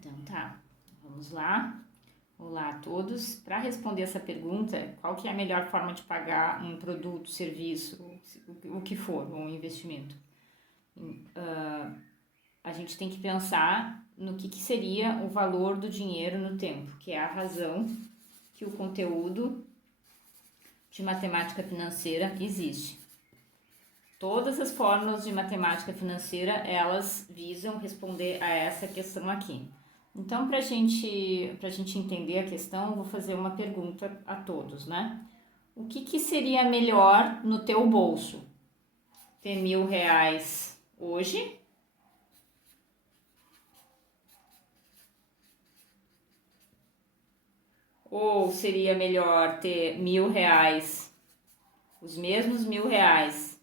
Então tá, vamos lá. Olá a todos. Para responder essa pergunta, qual que é a melhor forma de pagar um produto, serviço, o que for, um investimento? A gente tem que pensar no que seria o valor do dinheiro no tempo, que é a razão que o conteúdo de matemática financeira existe. Todas as fórmulas de matemática financeira, elas visam responder a essa questão aqui. Então, para gente entender a questão, eu vou fazer uma pergunta a todos, né? O que seria melhor no teu bolso? Ter R$ 1.000 hoje? Ou seria melhor ter R$ 1.000, os mesmos R$ 1.000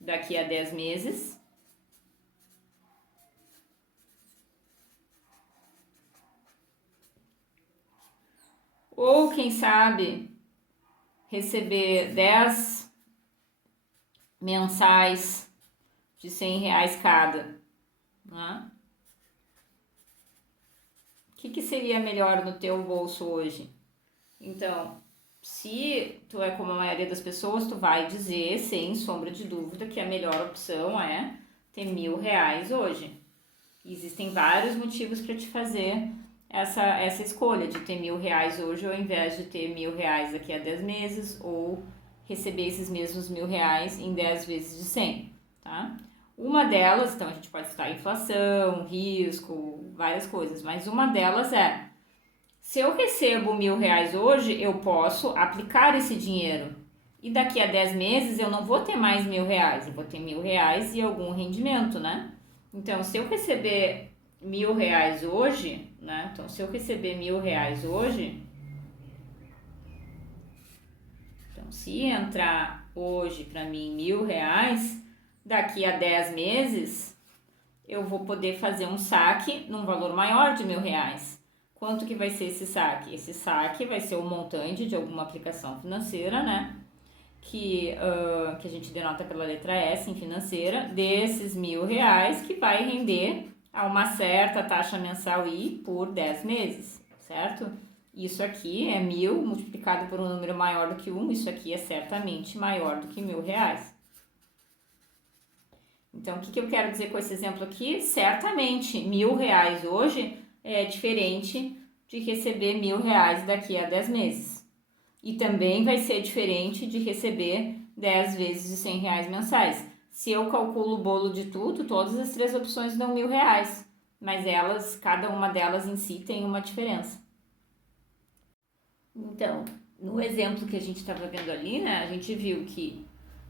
daqui a 10 meses? Ou, quem sabe, receber 10 mensais de R$ 100 cada, né? O que seria melhor no teu bolso hoje? Então, se tu é como a maioria das pessoas, tu vai dizer, sem sombra de dúvida, que a melhor opção é ter R$ 1.000 hoje. E existem vários motivos para te fazer essa escolha de ter R$ 1.000 hoje ao invés de ter R$ 1.000 daqui a 10 meses ou receber esses mesmos R$ 1.000 em 10 vezes de 100, tá? Uma delas, então a gente pode citar inflação, risco, várias coisas, mas uma delas é, se eu recebo R$ 1.000 hoje, eu posso aplicar esse dinheiro. E daqui a 10 meses eu não vou ter mais R$ 1.000, eu vou ter R$ 1.000 e algum rendimento, né? Então, se eu receber R$ 1.000 hoje, né? Então, se eu receber R$ 1.000 hoje, então se entrar hoje para mim R$ 1.000, daqui a 10 meses eu vou poder fazer um saque num valor maior de R$ 1.000. Quanto que vai ser esse saque? Esse saque vai ser o montante de alguma aplicação financeira, né? Que a gente denota pela letra S em financeira, desses R$ 1.000 que vai render a uma certa taxa mensal I por 10 meses, certo? Isso aqui é 1.000 multiplicado por um número maior do que 1, isso aqui é certamente maior do que R$ 1.000. Então, o que eu quero dizer com esse exemplo aqui? Certamente, R$ 1.000 hoje é diferente de receber R$ 1.000 daqui a 10 meses. E também vai ser diferente de receber 10 vezes de R$ 100 mensais. Se eu calculo o bolo de tudo, todas as três opções dão R$ 1.000, mas elas, cada uma delas em si tem uma diferença. Então, no exemplo que a gente estava vendo ali, né, a gente viu que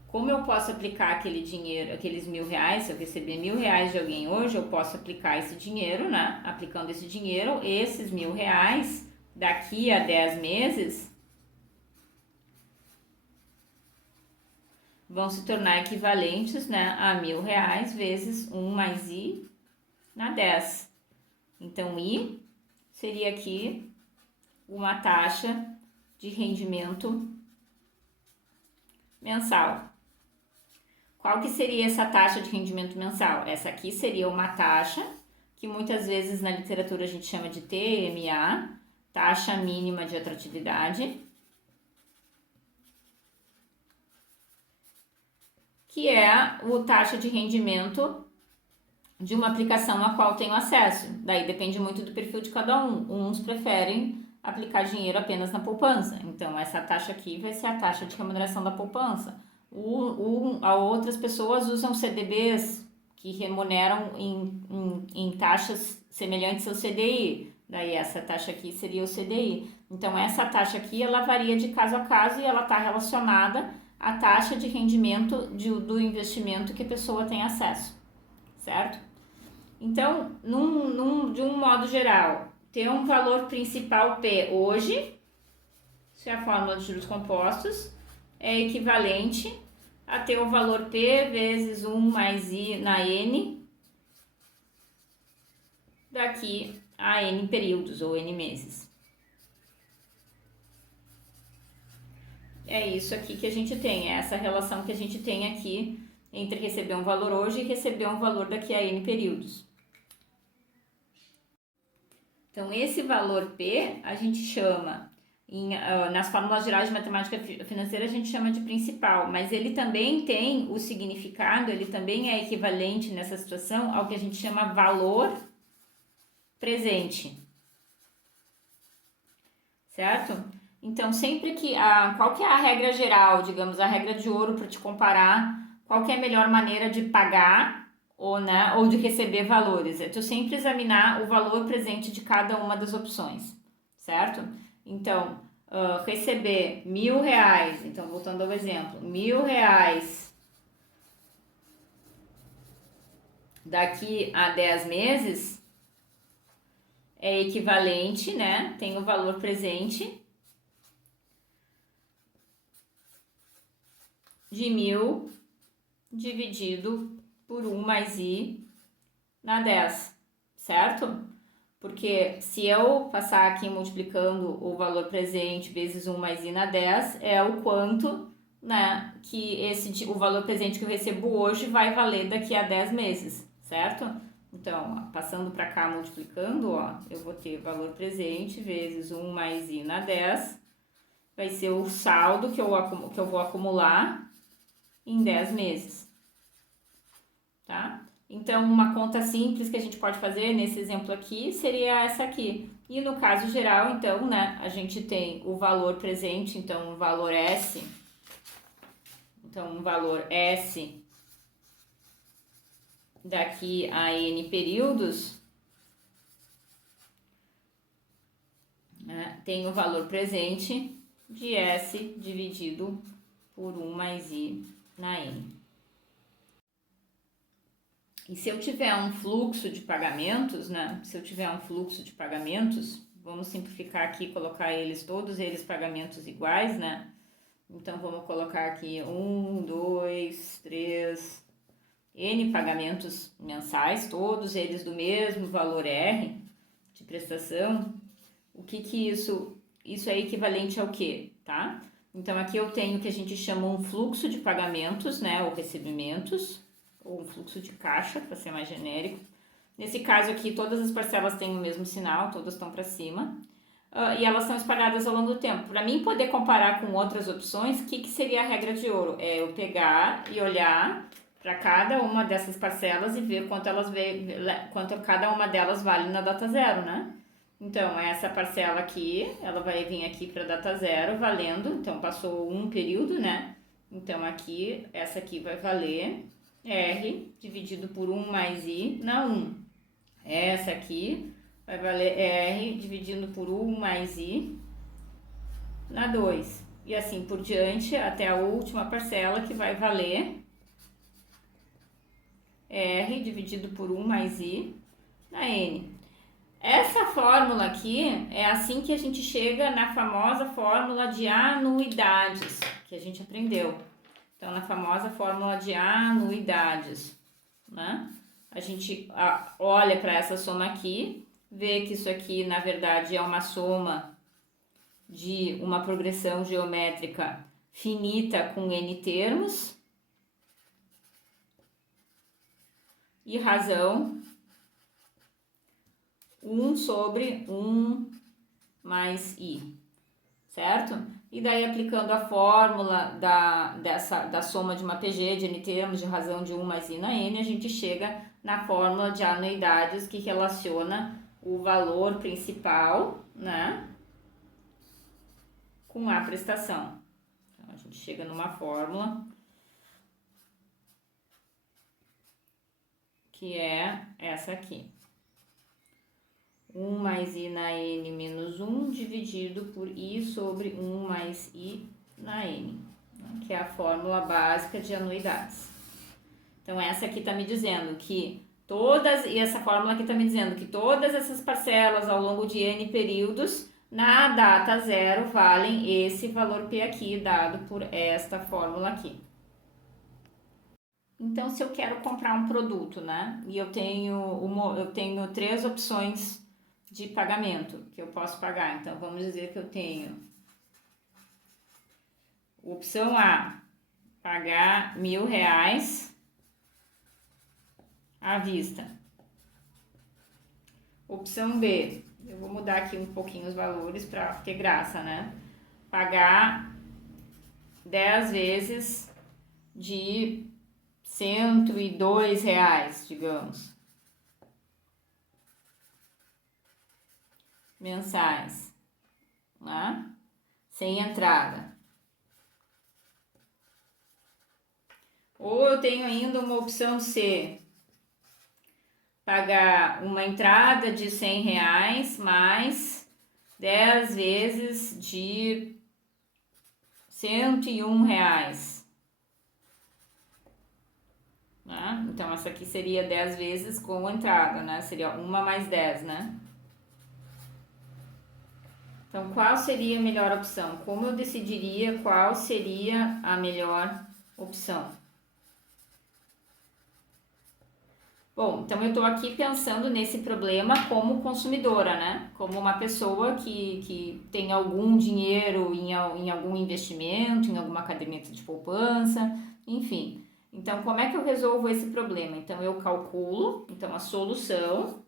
como eu posso aplicar aquele dinheiro, aqueles R$ 1.000, se eu receber R$ 1.000 de alguém hoje, eu posso aplicar esse dinheiro, né? Aplicando esse dinheiro, esses R$ 1.000 daqui a 10 meses vão se tornar equivalentes, né, a R$ 1.000 vezes 1 mais I na 10. Então, I seria aqui uma taxa de rendimento mensal. Qual que seria essa taxa de rendimento mensal? Essa aqui seria uma taxa que muitas vezes na literatura a gente chama de TMA, taxa mínima de atratividade, que é a taxa de rendimento de uma aplicação a qual tenho acesso. Daí depende muito do perfil de cada um. Uns preferem aplicar dinheiro apenas na poupança. Então, essa taxa aqui vai ser a taxa de remuneração da poupança. Outras pessoas usam CDBs que remuneram em taxas semelhantes ao CDI. Daí, essa taxa aqui seria o CDI. Então, essa taxa aqui, ela varia de caso a caso e ela está relacionada à taxa de rendimento do investimento que a pessoa tem acesso, certo? Então, de um modo geral, ter um valor principal P hoje, isso é a fórmula de juros compostos, é equivalente a ter o valor P vezes 1 mais I na N daqui a N períodos ou N meses. É isso aqui que a gente tem, é essa relação que a gente tem aqui entre receber um valor hoje e receber um valor daqui a N períodos. Então, esse valor P a gente chama, nas fórmulas gerais de matemática financeira, a gente chama de principal, mas ele também tem o significado, ele também é equivalente nessa situação ao que a gente chama valor presente, certo? Então, sempre que qual que é a regra geral, digamos, a regra de ouro para te comparar, qual que é a melhor maneira de pagar ou de receber valores? É tu sempre examinar o valor presente de cada uma das opções, certo? Então, receber R$1.000, então voltando ao exemplo, R$1.000 daqui a 10 meses é equivalente, né? Tem o valor presente de 1.000 dividido por 1 mais i na 10, certo? Porque se eu passar aqui multiplicando o valor presente vezes 1 mais i na 10, é o quanto, né, que o valor presente que eu recebo hoje vai valer daqui a 10 meses, certo? Então, passando para cá multiplicando, ó, eu vou ter valor presente vezes 1 mais i na 10, vai ser o saldo que eu vou acumular em 10 meses, tá? Então, uma conta simples que a gente pode fazer nesse exemplo aqui seria essa aqui. E no caso geral, então, né, a gente tem o valor presente, então o valor S. Então, um valor S daqui a N períodos, né, tem o valor presente de S dividido por 1 mais I na N. E se eu tiver um fluxo de pagamentos, né? Se eu tiver um fluxo de pagamentos, vamos simplificar aqui, colocar todos eles pagamentos iguais, né? Então, vamos colocar aqui 1, 2, 3, N pagamentos mensais, todos eles do mesmo valor R de prestação. O que isso é equivalente ao quê, tá? Então, aqui eu tenho o que a gente chama um fluxo de pagamentos, né? Ou recebimentos, ou um fluxo de caixa, para ser mais genérico. Nesse caso aqui, todas as parcelas têm o mesmo sinal, todas estão para cima, e elas são espalhadas ao longo do tempo. Para mim poder comparar com outras opções, o que seria a regra de ouro? É eu pegar e olhar para cada uma dessas parcelas e ver quanto cada uma delas vale na data zero, né? Então, essa parcela aqui, ela vai vir aqui para data zero valendo, então passou um período, né? Então, aqui, essa aqui vai valer R dividido por 1 mais I na 1. Essa aqui vai valer R dividido por 1 mais I na 2. E assim por diante até a última parcela que vai valer R dividido por 1 mais I na N. Essa fórmula aqui é assim que a gente chega na famosa fórmula de anuidades que a gente aprendeu. Então, na famosa fórmula de anuidades, né? A gente olha para essa soma aqui, vê que isso aqui, na verdade, é uma soma de uma progressão geométrica finita com N termos e razão 1 sobre 1 mais I, certo? E daí, aplicando a fórmula da soma de uma PG de N termos de razão de 1 mais I na N, a gente chega na fórmula de anuidades que relaciona o valor principal, né, com a prestação. Então, a gente chega numa fórmula que é essa aqui. 1 mais I na N menos 1 dividido por I sobre 1 mais I na N, que é a fórmula básica de anuidades. Então, essa aqui está me dizendo que essa fórmula aqui está me dizendo que todas essas parcelas ao longo de N períodos, na data zero, valem esse valor P aqui, dado por esta fórmula aqui. Então, se eu quero comprar um produto, né, e eu tenho 3 opções de pagamento que eu posso pagar. Então, vamos dizer que eu tenho opção A, pagar R$1.000 à vista. Opção B, Eu vou mudar aqui um pouquinho os valores para ter graça, né? Pagar 10 vezes de R$ 102, digamos, mensais, né? Sem entrada. Ou eu tenho ainda uma opção C, pagar uma entrada de R$ 100 mais 10 vezes de R$ 101. Né? Então, essa aqui seria 10 vezes com entrada, né? Seria 1 mais 10, né? Então, qual seria a melhor opção? Como eu decidiria qual seria a melhor opção? Bom, então eu estou aqui pensando nesse problema como consumidora, né? Como uma pessoa que tem algum dinheiro em algum investimento, em alguma caderneta de poupança, enfim. Então, como é que eu resolvo esse problema? Então, eu calculo, então a solução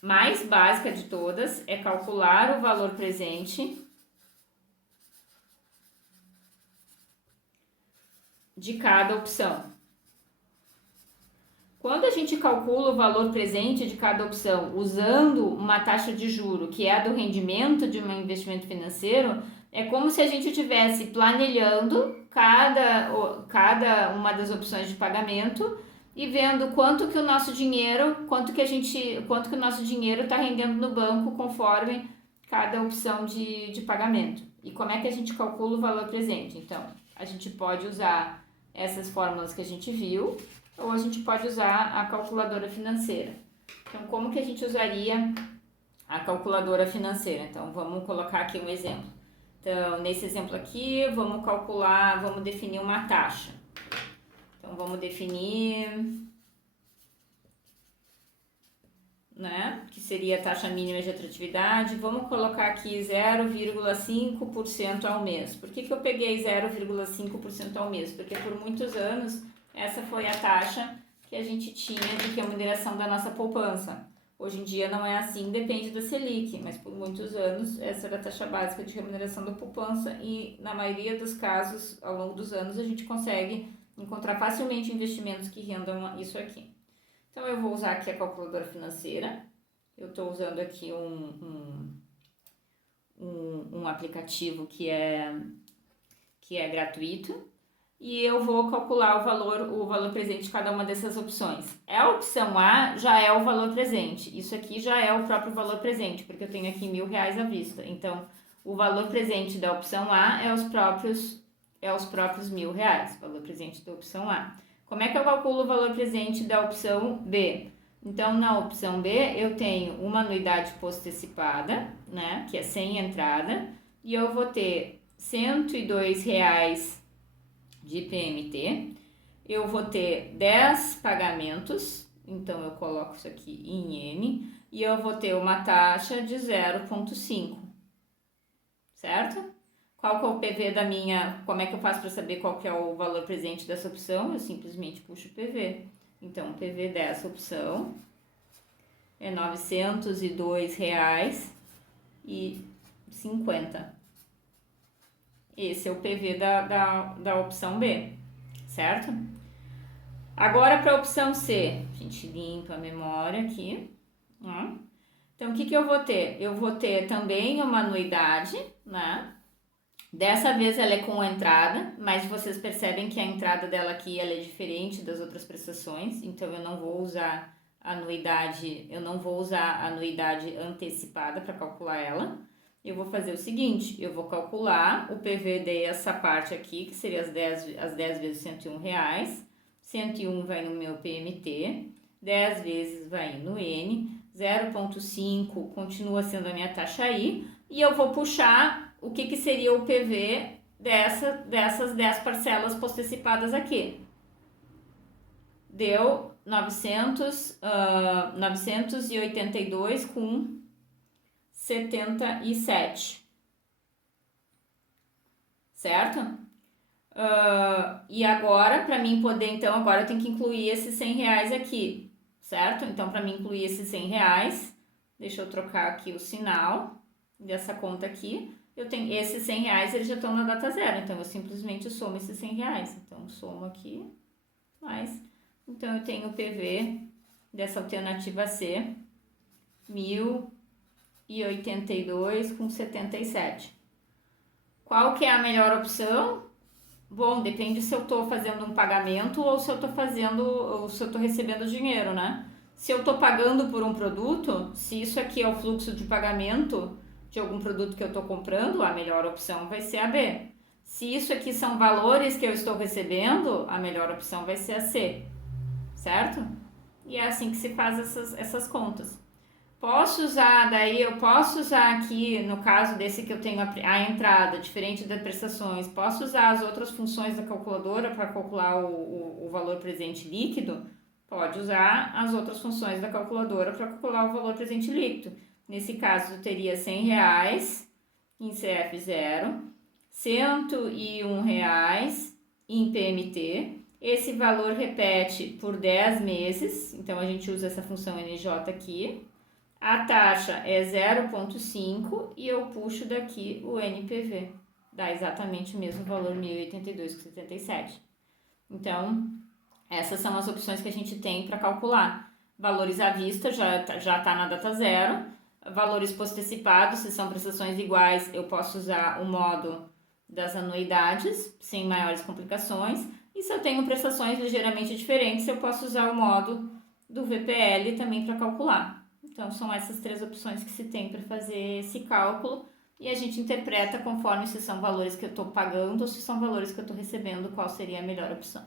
mais básica de todas é calcular o valor presente de cada opção. Quando a gente calcula o valor presente de cada opção usando uma taxa de juro que é a do rendimento de um investimento financeiro, é como se a gente estivesse planilhando cada uma das opções de pagamento e vendo quanto que o nosso dinheiro, quanto que o nosso dinheiro está rendendo no banco conforme cada opção de pagamento. E como é que a gente calcula o valor presente? Então, a gente pode usar essas fórmulas que a gente viu, ou a gente pode usar a calculadora financeira. Então, como que a gente usaria a calculadora financeira? Então, vamos colocar aqui um exemplo. Então, nesse exemplo aqui, vamos calcular, vamos definir uma taxa. Então, vamos definir, né, que seria a taxa mínima de atratividade. Vamos colocar aqui 0,5% ao mês. Por que eu peguei 0,5% ao mês? Porque por muitos anos essa foi a taxa que a gente tinha de remuneração da nossa poupança. Hoje em dia não é assim, depende da Selic, mas por muitos anos essa era a taxa básica de remuneração da poupança e na maioria dos casos, ao longo dos anos, a gente consegue encontrar facilmente investimentos que rendam isso aqui. Então, eu vou usar aqui a calculadora financeira. Eu estou usando aqui um aplicativo que é gratuito. E eu vou calcular o valor presente de cada uma dessas opções. A opção A já é o valor presente. Isso aqui já é o próprio valor presente, porque eu tenho aqui R$ 1.000 à vista. Então, o valor presente da opção A é os próprios R$ 1.000, o valor presente da opção A. Como é que eu calculo o valor presente da opção B? Então, na opção B, eu tenho uma anuidade postecipada, né, que é sem entrada, e eu vou ter R$ 102 de PMT, eu vou ter 10 pagamentos, então eu coloco isso aqui em N, e eu vou ter uma taxa de 0,5, certo? Qual que é o PV da minha, como é que eu faço para saber qual que é o valor presente dessa opção? Eu simplesmente puxo o PV. Então, o PV dessa opção é R$ 902,50. Esse é o PV da opção B, certo? Agora para a opção C, a gente limpa a memória aqui. Então, o que eu vou ter? Eu vou ter também uma anuidade, né? Dessa vez ela é com entrada, mas vocês percebem que a entrada dela aqui ela é diferente das outras prestações, então eu não vou usar anuidade antecipada para calcular ela. Eu vou fazer o seguinte, eu vou calcular o PV dessa parte aqui, que seria as 10 vezes R$ 101, 101 vai no meu PMT, 10 vezes vai no N, 0,5 continua sendo a minha taxa I, e eu vou puxar o que seria o PV dessas 10 parcelas postecipadas aqui. Deu 982,77, certo? E agora, para mim poder, então, agora eu tenho que incluir esses R$ 100 aqui, certo? Então, para mim incluir esses 100 reais, deixa eu trocar aqui o sinal dessa conta aqui. Eu tenho esses 100 reais, eles já estão na data zero, então eu simplesmente somo esses 100 reais. Então, somo aqui, mais. Então, eu tenho o PV dessa alternativa C, 1.082,77. Qual que é a melhor opção? Bom, depende se eu estou fazendo um pagamento ou se eu estou recebendo dinheiro, né? Se eu estou pagando por um produto, se isso aqui é o fluxo de pagamento de algum produto que eu estou comprando, a melhor opção vai ser a B. Se isso aqui são valores que eu estou recebendo, a melhor opção vai ser a C, certo? E é assim que se faz essas contas. Eu posso usar aqui, no caso desse que eu tenho a entrada, diferente das prestações, posso usar as outras funções da calculadora para calcular o valor presente líquido? Pode usar as outras funções da calculadora para calcular o valor presente líquido. Nesse caso, eu teria 100 reais em CF0, 101 reais em PMT. Esse valor repete por 10 meses, então a gente usa essa função NJ aqui. A taxa é 0,5 e eu puxo daqui o NPV. Dá exatamente o mesmo valor, 1.082,77. Então, essas são as opções que a gente tem para calcular. Valores à vista já está na data zero. Valores post-antecipados, se são prestações iguais, eu posso usar o modo das anuidades, sem maiores complicações. E se eu tenho prestações ligeiramente diferentes, eu posso usar o modo do VPL também para calcular. Então, são essas três opções que se tem para fazer esse cálculo e a gente interpreta conforme se são valores que eu estou pagando ou se são valores que eu estou recebendo, qual seria a melhor opção.